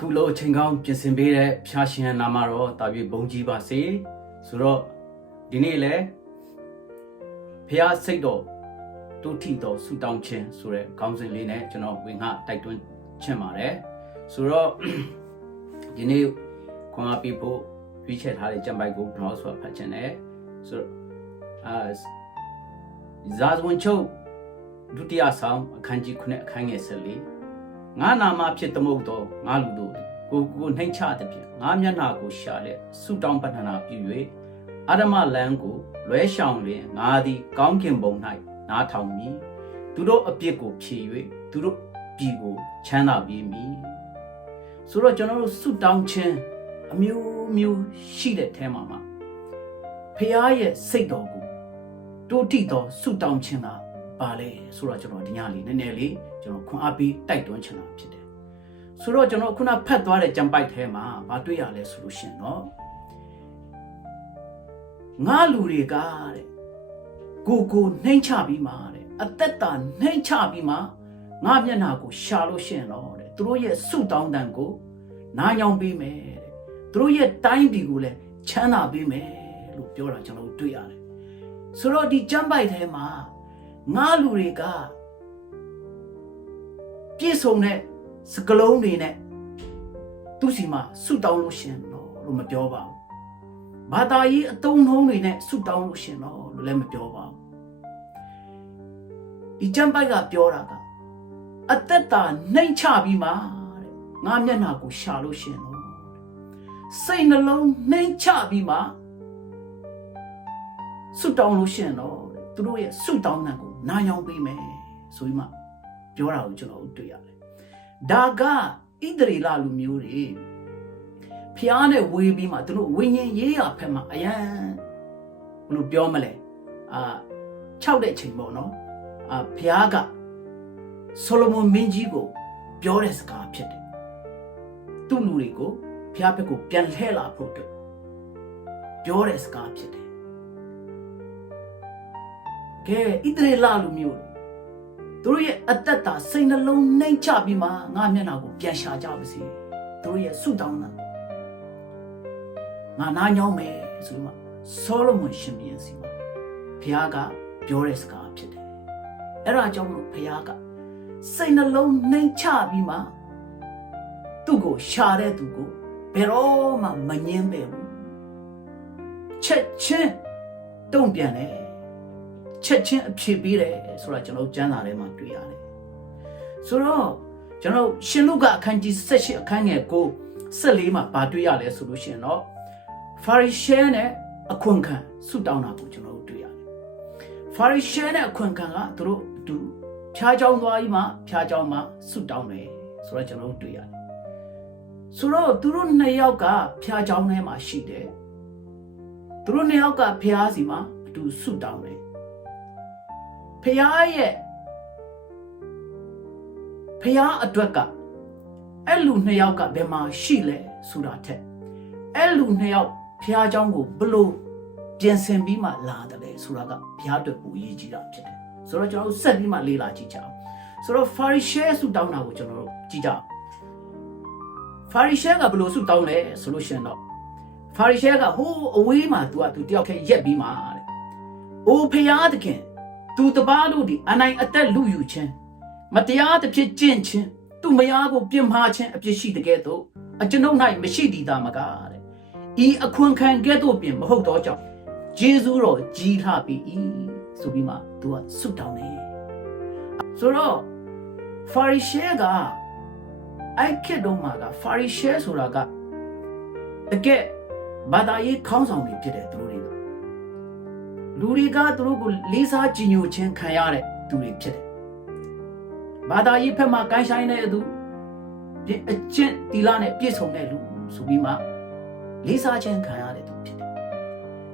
ခုလိုချိန်ကောင်းပြင်ဆင်ပေးတဲ့ဖျားရှင်နာမှာတော့တာပြီးဘုံကြီးပါစေဆိုတော့ဒီနေ့လဲဖျားစိတ်တော်တုထီတော်ဆူတောင်းခြင်းဆိုတဲ့ခေါင်းစဉ်လေးနဲ့ကျွန်တော်ဝင်ငှတိုက်တွန်းချင်ပါတယ်ဆိုတော့ဒီနေ့ခွန်အားပေးဖို့ရွေးချယ်ထားတဲ့ကြံပိုက်ကိုကျွန်တော်ဆိုဖတ်ချင်တယ်ဆိုတော့ဇာဇဝင်ချုပ်ဒုတိယဆောင်အခန်းကြီး9အခန်းငယ်14ငါနာမဖြစ်သမုတ်တော်ငါလူတို့ကိုနှိမ့်ချသည်ဖြင့်ငါမျက်နှာကိုရှာတဲ့ဆုတောင်းပတ္ထနာပြု၍အာဓမလမ်းကိုလွဲရှောင်လျင်ငါသည်ကောင်းကင်ဘုံ၌နားထောင်မည်သူတို့အပြစ်ကိုဖြေ၍သူတို့ပြည်ကိုချမ်းသာပေးမည်ဆိုတော့ကျွန်တော်တို့ဆုတောင်းခြင်းအမျိုးမျိုးရှိတဲ့ထဲမှာဖခင်ရဲ့စိတ်တော်ကိုတိုးတိတော်ဆုတောင်းခြင်းကပါလေဆိုတော့ကျွန်တော်ဒီညလေးနည်းနည်းလေးကျွန်တော်ခွန်အားပေးတိုက်တွန်းချင်တာဖြစ်တယ်ဆိုတော့ကျွန်တော်ခုနဖတ်သွားတဲ့ကြံပိုက်ထဲမှာမတွေ့ရလဲဆိုလို့ရှင်တော့ငါလူတွေကတဲ့ကိုနှိမ့်ချပြီးမှတဲ့အသက်တာနှိမ့်ချပြီးမှငါမျက်နှာကိုရှာလို့ရှင်တော့တဲ့သူတို့ရဲ့ဆုတောင်းတန်ကိုနားညောင်းပေးမယ်တဲ့သူတို့ရဲ့တိုင်းပြည်ကိုလည်းချမ်းသာပေးမယ်လို့ပြောတာကျွန်တော်တွေ့ရတယ်ဆိုတော့ဒီကြံပိုက်ထဲမှာငါလူတွေကပြည့်စုံတဲ့စကလုံးတွေနဲ့သူစီမှာဆုတောင်းလို့ရှင်လို့မပြောပါဘူးဘာသာရေးအတုံးနှုံးတွေနဲ့ဆုတောင်းလို့ရှင်လို့လည်းမပြောပါဘူးဒီကြံပိုက်ကပြောတာကအသက်တာနှိမ့်ချပြီးမှတဲ့ငါမျက်နှာကိုရှာလို့ရှင်လို့စိတ်နှလုံးနှိမ့်ချပြီးမှဆုတောင်းလို့ရှင်လို့သူတို့ရဲ့ဆုတောင်းတဲ့ကိုနားယောင်ပေးမယ်ဆိုပြီးမှပြောတာကိုကျွန်တော်တွေ့ရတယ်ဒါကဣသရေလလူမျိုးတွေဖျားနဲ့ဝေးပြီးမှသူတို့ဝိညာဉ်ရေးရဖက်မှာအယံဘယ်လိုပြောမလဲ6တဲ့ချိန်ပေါ့နော်ဖျားကဆိုလိုမွန်မင်းကြီးကိုပြောတဲ့စကားဖြစ်တယ်သူ့လူတွေကိုဖျားဘက်ကိုပြန်လှည့်လာဖို့အတွက်ပြောတဲ့စကားဖြစ်တယ်ကဲဣသရေလလူမျိုးသူတို့ရဲ့အသက်တာစိတ်နှလုံးနှိမ့်ချပြီးမှငါမျက်နှာကိုပြန်ရှာကြပါစေသူတို့ရဲ့ဆုတောင်းတာငါနားညောင်းမယ်ဆိုမှဆိုလိုမွန်ရှင်ဘုရင်စီမှာဘုရားကပြောတဲ့စကားဖြစ်တယ်အဲ့ဒါကြောင့်မို့ဘုရားကစိတ်နှလုံးနှိမ့်ချပြီးမှသူ့ကိုရှာတဲ့သူကိုဘယ်တော့မှမငင်းပဲဘူးချက်ချင်းတုံ့ပြန်တယ်ချက်ချင်းအဖြစ်ပေးတယ်ဆိုတာကျွန်တော်ကျမ်းစာထဲမှာတွေ့ရတယ်ဆိုတော့ကျွန်တော်ရှင်လုကာအခန်းကြီး18အခန်းငယ်9 14မှာဗာတွေ့ရလဲဆိုလို့ရှိရင်တော့ဖာရိရှဲနဲ့အခွန်ခံဆုတောင်းတာကိုကျွန်တော်တွေ့ရတယ်ဖာရိရှဲနဲ့အခွန်ခံကသူတို့အတူဖျားကြောင်းသွားပြီးမှဖျားကြောင်းမှာဆုတောင်းတယ်ဆိုတော့ကျွန်တော်တွေ့ရတယ်ဆိုတော့သူတို့နှစ်ယောက်ကဖျားကြောင်းထဲမှာရှိတယ်သူတို့နှစ်ယောက်ကဖျားစီမှာအတူဆုတောင်းတယ်ဖျားရဲ့ဖျားအတွက်ကအဲ့လူနှစ်ယောက်ကဘယ်မှာရှိလဲဆိုတာထက်အဲ့လူနှစ်ယောက်ဖျားเจ้าကိုဘလို့ပြင်ဆင်ပြီးမှလာတယ်လေဆိုတာကဖျားအတွက်ကိုအရေးကြီးတာဖြစ်တယ်ဆိုတော့ကျွန်တော်တို့ဆက်ပြီးမှလေ့လာကြည့်ကြအောင်ဆိုတော့ဖာရိရှဲဆုတောင်းတာကိုကျွန်တော်တို့ကြည့်ကြအောင်ဖာရိရှဲကဘလို့ဆုတောင်းလဲဆိုလို့ရှိရင်တော့ဖာရိရှဲကဟိုးအဝေးမှာသူတယောက်ခဲရက်ပြီးမှတဲ့အိုဖျားသခင်သူတပားတို့ဒီအနိုင်အသက်လူယူခြင်းမတရားတစ်ဖြစ်ကျင့်ခြင်းသူမယားကိုပြစ်မှားခြင်းအပြစ်ရှိတဲ့ကဲ့သို့အကျွန်ုပ်၌မရှိတည်တာမကားတဲ့ဤအခွန်ခံကဲ့သို့ပြင်မဟုတ်တော့ကြောင့်ဂျေဇုတော်ကြီးလှပြီဆိုပြီးမှသူကဆုတောင်းတယ်ဆိုတော့ဖာရိရှဲကအဲ့ခေတ်တုန်းမှာကဖာရိရှဲဆိုတာကတကယ်ဘာသာရေးခေါင်းဆောင်တွေဖြစ်တယ်သူတို့တွေကလူတွေကသူတို့ကိုလေးစားကြည်ညိုခြင်းခံရတဲ့သူတွေဖြစ်တယ်ဘာသာရေးဖက်မှာကိုင်းဆိုင်တဲ့သူအကျင့်တီလာနဲ့ပြည့်စုံတဲ့လူဆိုပြီးမှလေးစားခြင်းခံရတဲ့သူဖြစ်တယ်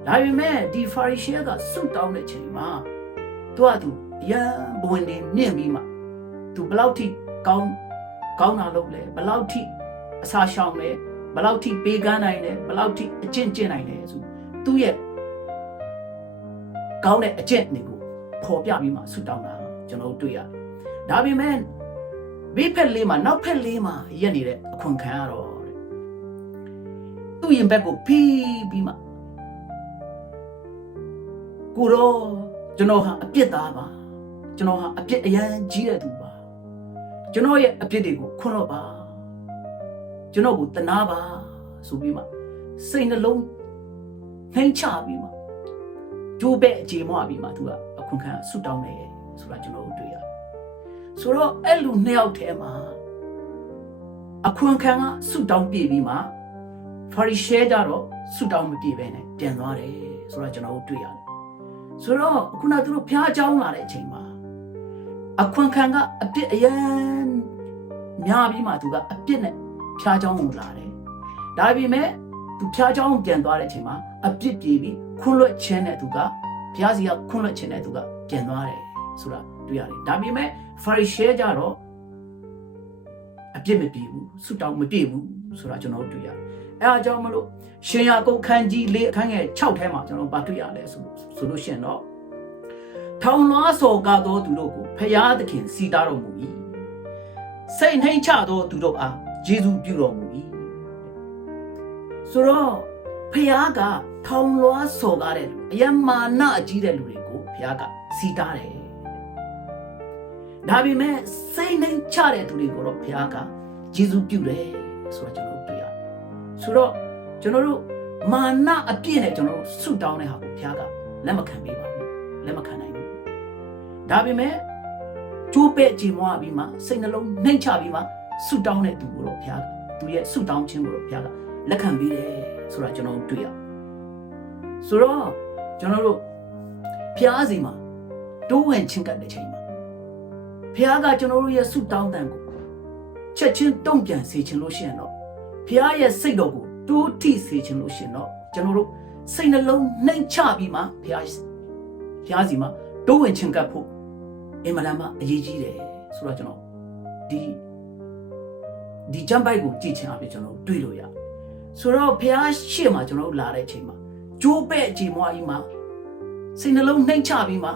ဒါပေမဲ့ဒီဖာရိရှဲကဆုတောင်းတဲ့ချိန်မှာသူရန်ဘဝင်နေမြင့်ပြီးမှသူဘလောက်ထိကောင်းတာလုပ်လဲဘလောက်ထိအစာရှောင်လဲဘလောက်ထိပေးကမ်းနိုင်လဲဘလောက်ထိအကျင့်ကျင့်နိုင်လဲဆိုသူ့ရဲ့ကောင်းတဲ့အကျင့်တွေကိုပေါ်ပြပြီးမှဆုတောင်းတာကျွန်တော်တို့တွေ့ရတယ်ဒါပေမဲ့ ဘေးဖက်လေးမှာနောက်ဖက်လေးမှာရက်နေတဲ့အခွန်ခံရတော့သူ့ရင်ဘက်ကိုဖိပြီးမှကိုတော့ကျွန်တော်ဟာအပြစ်သားပါကျွန်တော်ဟာအပြစ်အရန်ကြီးတဲ့သူပါကျွန်တော်ရဲ့အပြစ်တွေကိုခွန်းတော့ပါကျွန်တော်ကိုတနာပါဆိုပြီးမှစိတ်နှလုံးနှိမ်ချပြီးမှကြိုးပဲ့အခြေမွပြီးမှသူကအခွန်ခံဆွတောင်းတယ်ဆိုတာကျွန်တော်တို့တွေ့ရတယ်ဆိုတော့အဲ့လူနှစ်ယောက်ထဲမှာအခွန်ခံကဆွတောင်းပြပြီးမှဖာရီရှဲကြတော့ဆွတောင်းမပြပဲနဲ့ပြန်သွားတယ်ဆိုတာကျွန်တော်တို့တွေ့ရတယ်ဆိုတော့ခုနကသူတို့ဖျားเจ้าလာတဲ့အချိန်မှာအခွန်ခံကအပြစ်အရန်များပြီးမှသူကအပြစ်နဲ့ဖျားเจ้าကိုလာတယ်ဒါပေမဲ့သူဖျားเจ้าကိုပြန်သွားတဲ့အချိန်မှာအပြစ်ပြေပြီးခွန်းလွတ်ခြင်းနဲ့သူကဘုရားစီကခွန်းလွတ်ခြင်းနဲ့သူကပြန်သွားတယ်ဆိုတာတွေ့ရတယ်ဒါပေမဲ့ဖာရီရှဲကြတော့အပြစ်မပြေဘူးဆုတောင်းမပြေဘူးဆိုတာကျွန်တော်တွေ့ရတယ်အဲအကြောင်းမလို့ရှင်ယာကုပ်ခန်းကြီး၄အခန်းငယ်6ထဲမှာကျွန်တော်ဗာတွေ့ရလဲဆိုလို့ရှိရင်တော့ထောင်လွှားစော်ကားသောသူတို့ကိုဖျားသခင်စီတားတော်မူ၏စိတ်နှိမ်ချသောသူတို့အားယေရှုပြုတော်မူ၏ဆိုတော့ဖျားကထောင်လွှားစော်ကားတဲ့လူအယမာနအကြီးတဲ့လူတွေကိုဖျားကစီတားတယ်ဒါပေမဲ့စိတ်နှိမ်ချတဲ့သူတွေကိုတော့ဖျားကယေရှုပြုတယ်ဆိုတာကျွန်တော်တွေ့ရတယ်ဆိုတော့ကျွန်တော်တို့မာနအပြည့်နဲ့ကျွန်တော်တို့ဆုတောင်းတဲ့ဟာကိုဘုရားကလက်မခံပေးပါဘူးလက်မခံနိုင်ဘူးဒါပေမဲ့ကျိုးပဲ့ကြည်မွားပြီးမှစိတ်နှလုံးနှိမ့်ချပြီးမှဆုတောင်းတဲ့သူကိုတော့ဘုရားကသူရဲ့ဆုတောင်းခြင်းကိုတော့ဘုရားကလက်ခံပေးတယ်ဆိုတာကျွန်တော်တို့တွေ့ရဆိုတော့ကျွန်တော်တို့ဘုရားစီမှာတိုးဝင်ချင်းကပ်တဲ့ချိန်မှာဘုရားကကျွန်တော်တို့ရဲ့ဆုတောင်းတဲ့ကိုချက်ချင်းတုံ့ပြန်စေခြင်းလို့ရှိရင်တော့ဘုရားရဲ့စိတ်တော်ကိုတိုးထိစေခြင်းလို့ရှိရင်တော့ကျွန်တော်တို့စိတ်နှလုံးနှိမ်ချပြီးမှဘုရားစီမှာတိုးဝင်ချင်းကပ်ဖို့အင်မတန်မှအရေးကြီးတယ်ဆိုတော့ကျွန်တော်ဒီဂျမ်ပိုက်ကိုကြည့်ချင်အောင်ကျွန်တော်တွေ့လို့ရတယ်ဆိုတော့ဘုရားရှေ့မှာကျွန်တော်လာတဲ့အချိန်မှာကြိုးပဲ့အချိန်မွားကြီးမှာစိတ်နှလုံးနှိမ်ချပြီးမှ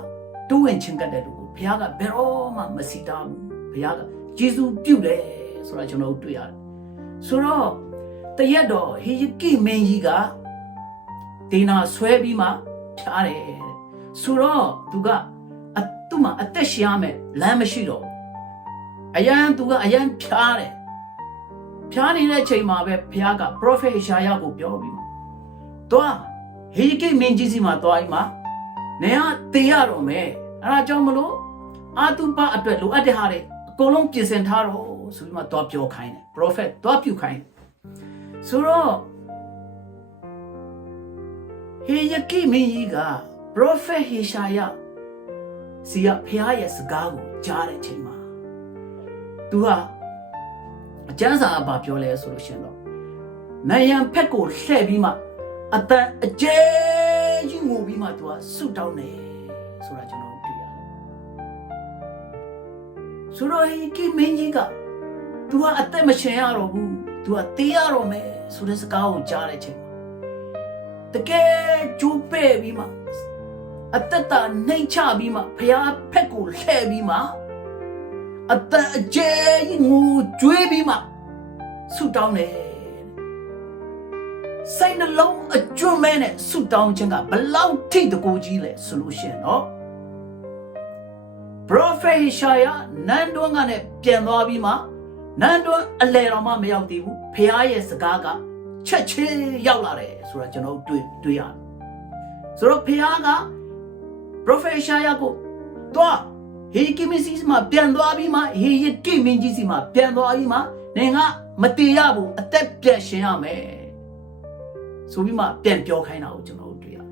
တိုးဝင်ချင်းကပ်တဲ့လူကိုဘုရားကဘယ်တော့မှမစီတားဘူးဘုရားကယေရှုပြုတယ်ဆိုတော့ကျွန်တော်တွေ့ရတယ်ဆိုတော့တရက်တော့ဟေယကိမင်းကြီးကဒေနာဆွဲပြီးမှဖြားတယ်ဆိုတော့သူ့မှာအသက်ရှင်ရမယ်လမ်းမရှိတော့သူကအရန်ဖြားတယ်ဖြားနေတဲ့အချိန်မှာပဲဘုရားက prophet ရှာယကိုပြောပြီးသွားဟေယကိမင်းကြီးစီမှာသွားပြီးမှနေကတေရတော့မယ်အဲ့ဒါကြောင့်မလို့အာတုပအတွက်လိုအပ်တဲ့ဟာတွေအကုန်လုံးပြင်ဆင်ထားတော့ဆိုပြီးမှသွားပြောခိုင်းတယ် prophet သွားပြုခိုင်းဆိုတော့ဟေယကိမင်းကြီးက prophet ဟေရှာယစီကဖျားရဲ့စကားကိုကြားတဲ့အချိန်မှာသူဟာအကျမ်းစာကပြောလဲဆိုလို့ရှိရင်တော့နယံဖက်ကိုလှည့်ပြီးမှအတန်အကျဲကြီးငိုပြီးမှသူကဆုတောင်းတယ်ဆိုတာကျွန်တော်တွေ့ရတယ်ဆိုတော့ဟေယကိမင်းကြီးကသူကအသက်မရှင်ရတော့ဘူးသူကတေးရတော့မယ်ဆိုတဲ့စကားကိုကြားတဲ့အချိန်မှာတကယ်ကြိုးပဲ့ပြီးမှအသက်တာနှိမ်ချပြီးမှဖျားဖက်ကိုလှည့်ပြီးမှအသက်အကျယ်ကြီးငိုကြွေးပြီးမှဆုတောင်းတယ်စိတ်နှလုံးအကျွမ်းမဲနဲ့ဆုတောင်းခြင်းကဘလောက်ထိတကူကြီးလဲဆိုလို့ရှိရင်တော့ prophet ရှာယနန်းတွန်းကနဲ့ပြန်သွားပြီးမှနန်းတွန်းအလဲတော်မှမရောက်သေးဘူးဖျားရဲ့စကားကချက်ချင်းရောက်လာတယ်ဆိုတာကျွန်တော်တွေ့ရတယ်ဆိုတော့ဖျားက prophet ရှာယကိုသွားဟေကိမင်းကြီးမှာပြန်သွားပြီးမှဟေယကိမင်းကြီးစီမှာပြန်သွားပြီးမှနင်ကမတည်ရဘူးအသက်ပြတ်ရှင်ရမယ်ဆိုပြီးမှပြန်ပြောခိုင်းတာကိုကျွန်တော်တွေ့ရတယ်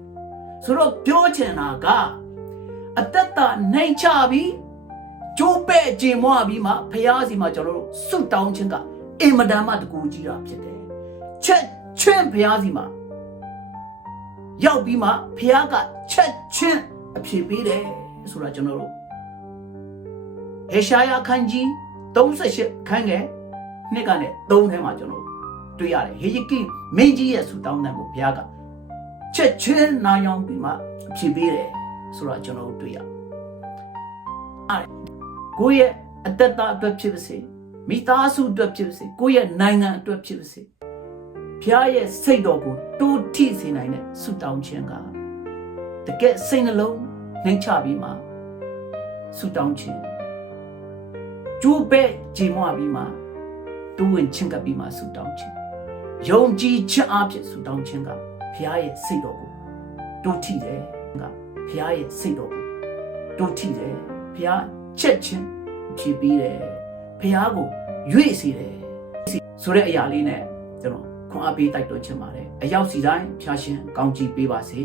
ဆိုတော့ပြောချင်တာကအသက်တာနှိမ်ချပြီးကျိုးပဲ့ကြေမွားပြီးမှဖျားစီမှာကျွန်တော်တို့ဆုတောင်းခြင်းကအင်မတန်မှတကူကြီးတာဖြစ်တယ်ချက်ချင်းဖျားစီမှာရောက်ပြီးမှဖျားကချက်ချင်းအဖြေပေးတယ်ဆိုတာကျွန်တော်တို့ဟေရှာယခန်းကြီး38ခန်းငယ်နှစ်ကနေ3ထဲမှာကျွန်တော်တွေ့ရတယ်ဟေယကိမင်းကြီးရဲ့ဆုတောင်းတဲ့ကိုဘုရားကချက်ချင်းနာယောင်ပြီးမှအဖြေပေးတယ်ဆိုတာကျွန်တော်တွေ့ရကိုယ့်ရဲ့အသက်တာအတွက်ဖြစ်ပါစေ မိသားစုအတွက်ဖြစ်စေကိုယ့်ရဲ့နိုင်ငံအတွက်ဖြစ်စေဘုရားရဲ့စိတ်တော်ကိုတိုးထိစေနိုင်တဲ့ဆုတောင်းခြင်းကတကယ်စိတ်နှလုံးနှိမ်ချပြီးမှဆုတောင်းခြင်းကျိုးပဲ့ကြည်မွပြီးမှတူဝင်ချင်းကပ်ပြီးမှဆုတောင်းခြင်းယုံကြည်ခြင်းအဖြစ်ဆုတောင်းခြင်းကဘုရားရဲ့စိတ်တော်ကိုတိုးထိတယ်ကဘုရားရဲ့စိတ်တော်ကိုတိုးထိတယ်ဘုရားချက်ချင်းဖြည့်ပြီးတယ်ဘုရားကိုရွေ့စေတယ်ဆိုတဲ့အရာလေးနဲ့ကျွန်တော်ခွန်အားပေးတိုက်တွန်းချင်ပါတယ်အရောက်စီတိုင်းဖျားရှင်ကောင်းချီးပေးပါစေ